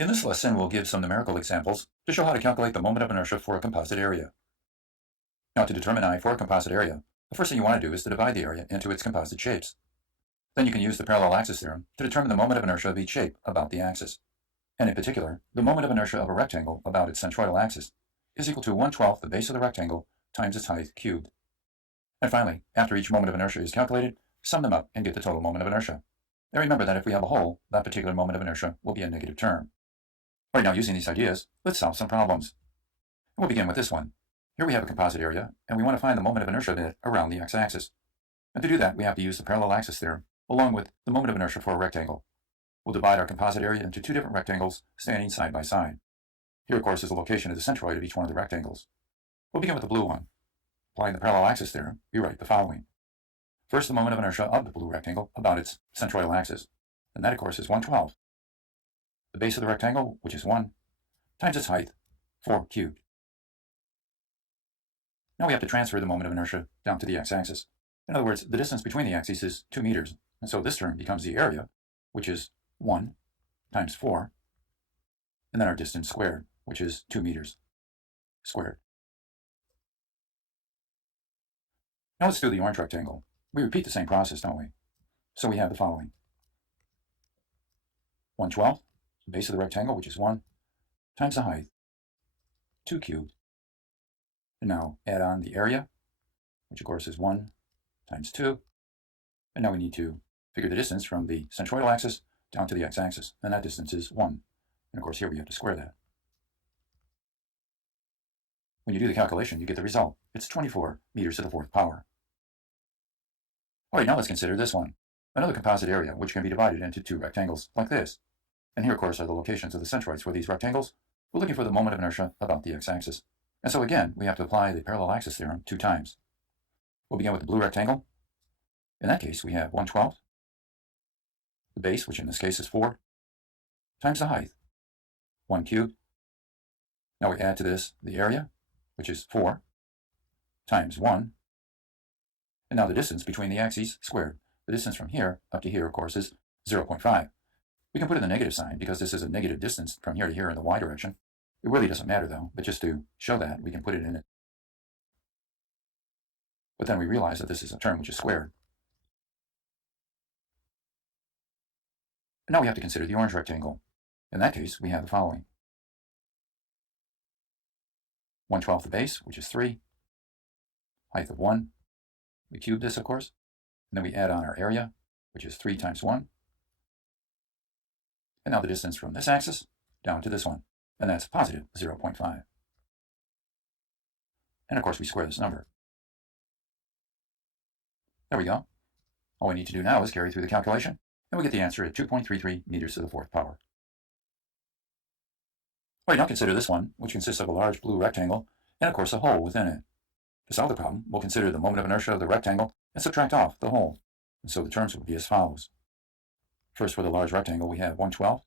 In this lesson, we'll give some numerical examples to show how to calculate the moment of inertia for a composite area. Now, to determine I for a composite area, the first thing you want to do is to divide the area into its composite shapes. Then you can use the parallel axis theorem to determine the moment of inertia of each shape about the axis. And in particular, the moment of inertia of a rectangle about its centroidal axis is equal to 1/12 the base of the rectangle times its height cubed. And finally, after each moment of inertia is calculated, sum them up and get the total moment of inertia. And remember that if we have a hole, that particular moment of inertia will be a negative term. All right, now using these ideas, let's solve some problems. And we'll begin with this one. Here we have a composite area, and we want to find the moment of inertia of it around the x-axis. And to do that, we have to use the parallel axis theorem, along with the moment of inertia for a rectangle. We'll divide our composite area into two different rectangles standing side by side. Here, of course, is the location of the centroid of each one of the rectangles. We'll begin with the blue one. Applying the parallel axis theorem, we write the following. First, the moment of inertia of the blue rectangle about its centroidal axis. And that, of course, is 1/12. The base of the rectangle, which is 1, times its height, 4 cubed. Now we have to transfer the moment of inertia down to the x-axis. In other words, the distance between the axes is 2 meters, and so this term becomes the area, which is 1 times 4, and then our distance squared, which is 2 meters squared. Now let's do the orange rectangle. We repeat the same process, don't we? So we have the following. 1/12, the base of the rectangle, which is 1, times the height, 2 cubed. And now add on the area, which of course is 1 times 2. And now we need to figure the distance from the centroidal axis down to the x-axis, and that distance is 1. And of course here we have to square that. When you do the calculation, you get the result. It's 24 meters to the 4th power. All right, now let's consider this one. Another composite area, which can be divided into two rectangles, like this. And here, of course, are the locations of the centroids for these rectangles. We're looking for the moment of inertia about the x-axis. And so again, we have to apply the parallel axis theorem 2 times. We'll begin with the blue rectangle. In that case, we have 1/12. The base, which in this case is 4, times the height, 1 cubed. Now we add to this the area, which is 4, times 1. And now the distance between the axes squared. The distance from here up to here, of course, is 0.5. We can put in the negative sign because this is a negative distance from here to here in the y direction. It really doesn't matter though, but just to show that, we can put it in it. But then we realize that this is a term which is squared. And now we have to consider the orange rectangle. In that case, we have the following. 1/12 the base, which is 3. Height of 1. We cube this, of course. And then we add on our area, which is 3 times 1. And now the distance from this axis down to this one. And that's positive 0.5. And of course we square this number. There we go. All we need to do now is carry through the calculation, and we get the answer at 2.33 meters to the 4th power. All right, now consider this one, which consists of a large blue rectangle and of course a hole within it. To solve the problem, we'll consider the moment of inertia of the rectangle and subtract off the hole. And so the terms would be as follows. First, for the large rectangle, we have 1/12.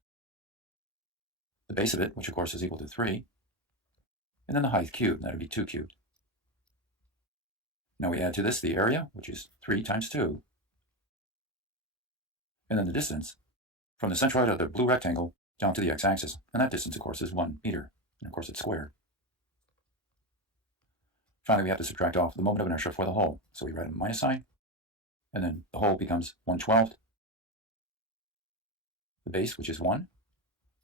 The base of it, which of course is equal to 3, and then the height cubed, that would be 2 cubed. Now we add to this the area, which is 3 times 2, and then the distance from the centroid of the blue rectangle down to the x-axis, and that distance, of course, is 1 meter, and of course it's squared. Finally, we have to subtract off the moment of inertia for the hole, so we write a minus sign, and then the hole becomes 1/12. The base, which is 1,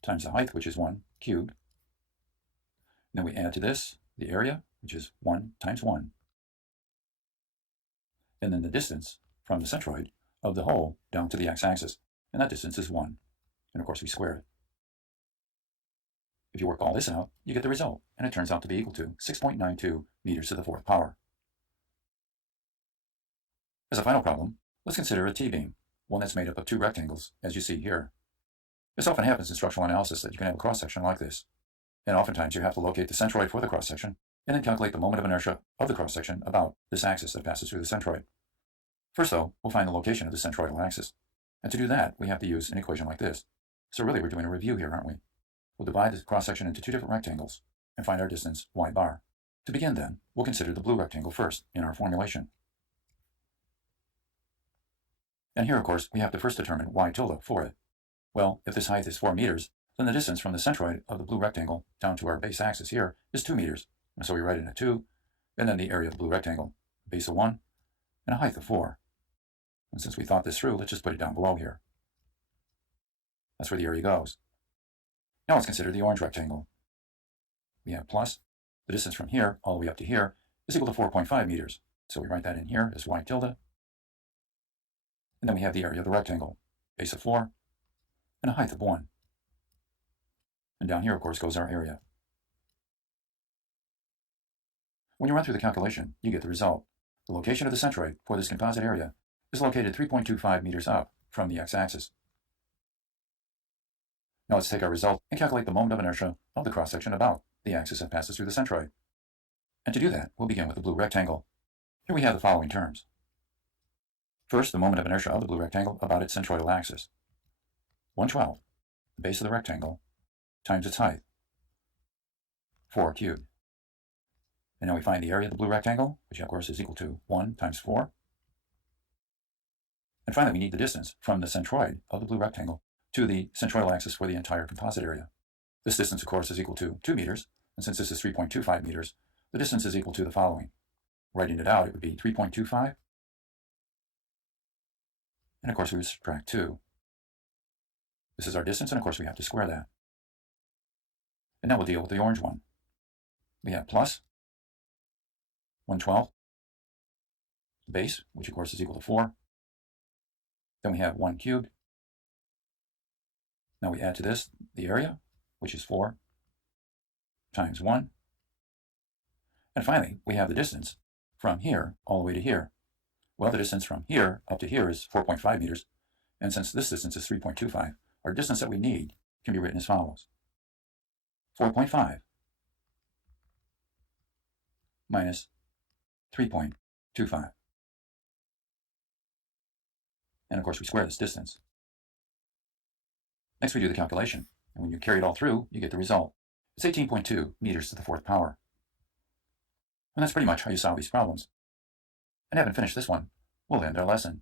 times the height, which is 1 cubed. And then we add to this the area, which is 1 times 1. And then the distance from the centroid of the hole down to the x-axis, and that distance is 1. And of course we square it. If you work all this out, you get the result, and it turns out to be equal to 6.92 meters to the 4th power. As a final problem, let's consider a T-beam, one that's made up of two rectangles, as you see here. This often happens in structural analysis that you can have a cross-section like this. And oftentimes you have to locate the centroid for the cross-section, and then calculate the moment of inertia of the cross-section about this axis that passes through the centroid. First though, we'll find the location of the centroidal axis. And to do that, we have to use an equation like this. So really we're doing a review here, aren't we? We'll divide the cross-section into two different rectangles, and find our distance, y bar. To begin then, we'll consider the blue rectangle first in our formulation. And here, of course, we have to first determine y tilde for it. Well, if this height is 4 meters, then the distance from the centroid of the blue rectangle down to our base axis here is 2 meters. And so we write in a 2, and then the area of the blue rectangle, a base of 1, and a height of 4. And since we thought this through, let's just put it down below here. That's where the area goes. Now let's consider the orange rectangle. We have plus, the distance from here all the way up to here is equal to 4.5 meters. So we write that in here as y tilde. And then we have the area of the rectangle, base of 4, and a height of 1. And down here, of course, goes our area. When you run through the calculation, you get the result. The location of the centroid for this composite area is located 3.25 meters up from the x-axis. Now let's take our result and calculate the moment of inertia of the cross-section about the axis that passes through the centroid. And to do that, we'll begin with the blue rectangle. Here we have the following terms. First, the moment of inertia of the blue rectangle about its centroidal axis. 1/12, the base of the rectangle, times its height, 4 cubed. And now we find the area of the blue rectangle, which of course is equal to 1 times 4. And finally, we need the distance from the centroid of the blue rectangle to the centroidal axis for the entire composite area. This distance, of course, is equal to 2 meters, and since this is 3.25 meters, the distance is equal to the following. Writing it out, it would be 3.25, and of course we would subtract 2. This is our distance, and of course we have to square that. And now we'll deal with the orange one. We have plus 1/12, the base, which of course is equal to 4. Then we have 1 cubed. Now we add to this the area, which is 4, times 1. And finally, we have the distance from here all the way to here. Well, the distance from here up to here is 4.5 meters. And since this distance is 3.25, our distance that we need can be written as follows. 4.5 minus 3.25. And of course, we square this distance. Next, we do the calculation. And when you carry it all through, you get the result. It's 18.2 meters to the 4th power. And that's pretty much how you solve these problems. And having finished this one, we'll end our lesson.